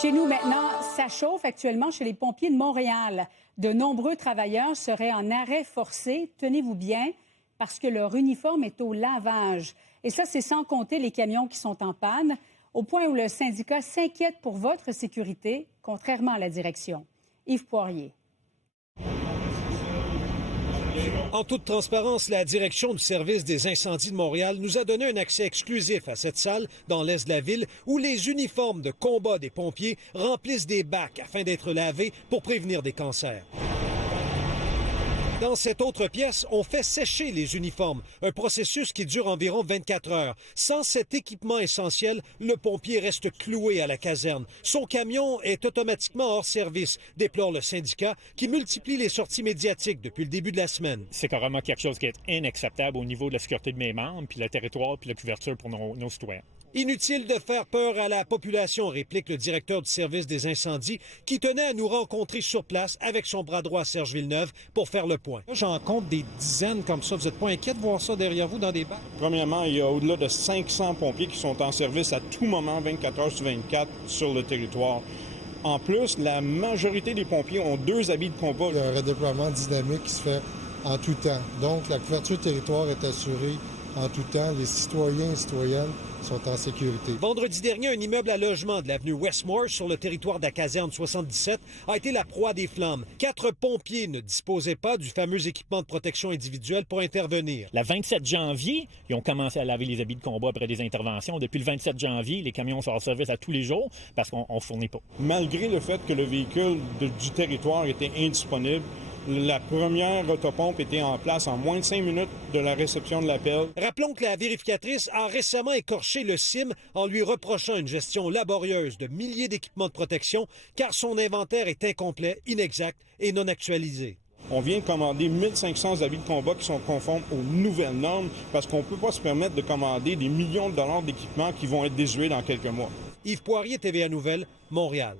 Chez nous maintenant, ça chauffe actuellement chez les pompiers de Montréal. De nombreux travailleurs seraient en arrêt forcé, tenez-vous bien, parce que leur uniforme est au lavage. Et ça, c'est sans compter les camions qui sont en panne, au point où le syndicat s'inquiète pour votre sécurité, contrairement à la direction. Yves Poirier. En toute transparence, la direction du service des incendies de Montréal nous a donné un accès exclusif à cette salle dans l'est de la ville où les uniformes de combat des pompiers remplissent des bacs afin d'être lavés pour prévenir des cancers. Dans cette autre pièce, on fait sécher les uniformes, un processus qui dure environ 24 heures. Sans cet équipement essentiel, le pompier reste cloué à la caserne. Son camion est automatiquement hors service, déplore le syndicat, qui multiplie les sorties médiatiques depuis le début de la semaine. C'est carrément quelque chose qui est inacceptable au niveau de la sécurité de mes membres, puis le territoire, puis la couverture pour nos citoyens. Inutile de faire peur à la population, réplique le directeur du service des incendies, qui tenait à nous rencontrer sur place avec son bras droit Serge Villeneuve pour faire le point. J'en compte des dizaines comme ça. Vous n'êtes pas inquiet de voir ça derrière vous dans des bacs? Premièrement, il y a au-delà de 500 pompiers qui sont en service à tout moment, 24 heures sur 24, sur le territoire. En plus, la majorité des pompiers ont 2 habits de combat. Il y a un redéploiement dynamique qui se fait en tout temps. Donc, la couverture territoire est assurée en tout temps. Les citoyens et citoyennes sont en sécurité. Vendredi dernier, un immeuble à logement de l'avenue Westmore sur le territoire de la caserne 77 a été la proie des flammes. 4 pompiers ne disposaient pas du fameux équipement de protection individuelle pour intervenir. Le 27 janvier, ils ont commencé à laver les habits de combat après des interventions. Depuis le 27 janvier, les camions sont en service à tous les jours parce qu'on ne fournit pas. Malgré le fait que le véhicule du territoire était indisponible, la première autopompe était en place en moins de 5 minutes de la réception de l'appel. Rappelons que la vérificatrice a récemment écorché le CIM en lui reprochant une gestion laborieuse de milliers d'équipements de protection car son inventaire est incomplet, inexact et non actualisé. On vient de commander 1500 habits de combat qui sont conformes aux nouvelles normes parce qu'on ne peut pas se permettre de commander des millions de dollars d'équipements qui vont être désuets dans quelques mois. Yves Poirier, TVA Nouvelles, Montréal.